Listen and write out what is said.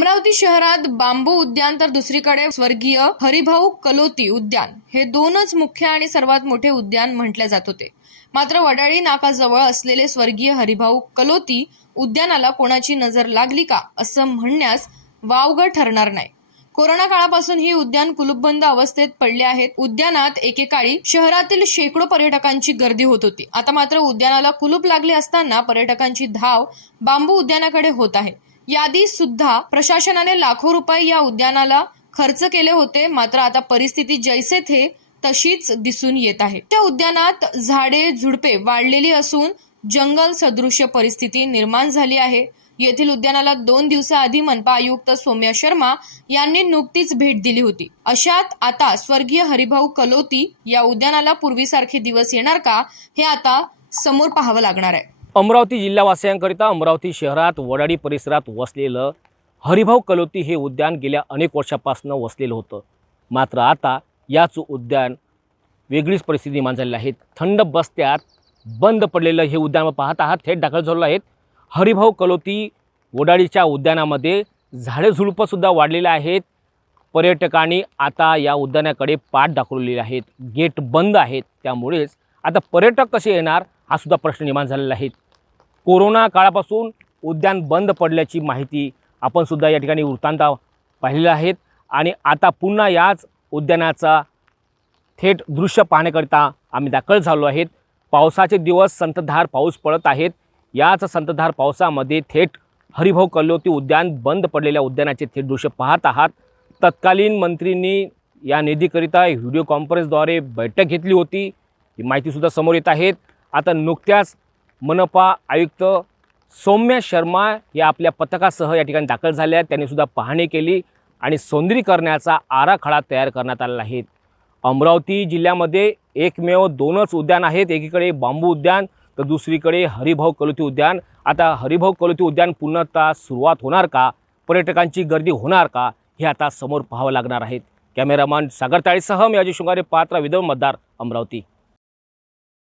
अमरावती शहरात बांबू उद्यान तर दुसरीकडे स्वर्गीय हरिभाऊ कलोती उद्यान. हे दोनच मुख्य आणि सर्वात मोठे उद्यान म्हटले जात होते. मात्र वडाळी नाकाजवळ असलेले स्वर्गीय हरिभाऊ कलोती उद्यानाला कोणाची नजर लागली का असं म्हणण्यास वावगं ठरणार नाही. कोरोना काळापासून ही उद्यान कुलूपबंद अवस्थेत पडले आहेत. उद्यानात एकेकाळी शहरातील शेकडो पर्यटकांची गर्दी होत होती. आता मात्र उद्यानाला कुलूप लागले असताना पर्यटकांची धाव बांबू उद्यानाकडे होत आहे. यादी सुद्धा प्रशासनाने लाखो रुपये या उद्यानाला खर्च केले होते. मात्र आता परिस्थिती जैसे थे तशीच दिसून येत आहे. त्या उद्यानात झाडे झुडपे वाढलेली असून जंगल सदृश्य परिस्थिती निर्माण झाली आहे. येथील उद्यानाला दोन दिवसाआधी मनपा आयुक्त सौम्या शर्मा यांनी नुकतीच भेट दिली होती. अशात आता स्वर्गीय हरिभाऊ कलोती या उद्यानाला पूर्वीसारखे दिवस येणार का हे आता समोर पाहावं लागणार आहे. अमरावती जिल्हावासियांकरिता अमरावती शहरात वडाडी परिसरात वसलेलं हरिभाऊ कलोती हे उद्यान गेल्या अनेक वर्षापासून वसलेलं होतं. मात्र आता याच उद्यान वेगळीच परिस्थिती निर्माण झालेली आहे. थंड बस्त्यात बंद पडलेलं हे उद्यान पाहत आहात. थेट दाखल झालेलं आहेत हरिभाऊ कलोती वडाडीच्या उद्यानामध्ये झाडे झुडपंसुद्धा वाढलेले आहेत. पर्यटकांनी आता या उद्यानाकडे पाठ दाखवलेले आहेत. गेट बंद आहेत. त्यामुळेच आता पर्यटक कसे येणार? हा सुद्धा प्रश्न निर्माण झालेला आहे कोरोना काळापासून उद्यान बंद पडल्याची माहिती आपण सुद्धा या ठिकाणी वृत्तांत पाहिलेला आहेत. आणि आता पुन्हा याच उद्यानाचा थेट दृश्य पाहण्याकरिता आम्ही दाखल झालो आहेत. पावसाचे दिवस संततधार पाऊस पडत आहेत. याच संततधार पावसामध्ये थेट हरिभाऊ कल्लोती उद्यान बंद पडलेल्या उद्यानाचे थेट दृश्य पाहत आहात. तत्कालीन मंत्रींनी या निधीकरिता व्हिडिओ कॉन्फरन्सद्वारे बैठक घेतली होती. ही माहितीसुद्धा समोर येत आहेत. आता नुकत्याच मनपा आयुक्त सौम्य शर्मा या आपल्या पथकासह या ठिकाणी दाखल झाल्या आहेत. त्यांनीसुद्धा पाहणी केली आणि सौंदर्यीकरणाचा आराखडा तयार करण्यात आलेला आहे. अमरावती जिल्ह्यामध्ये एकमेव दोनच उद्यान आहेत. एकीकडे बांबू उद्यान तर दुसरीकडे हरिभाऊ कलुती उद्यान. आता हरिभाऊ कलुती उद्यान पुन्हा सुरुवात होणार का? पर्यटकांची गर्दी होणार का? हे आता समोर पाहावं लागणार आहेत कॅमेरामन सागर ताळीसह मी अजय शृंगारे पात्रा विदर्भ मतदार अमरावती.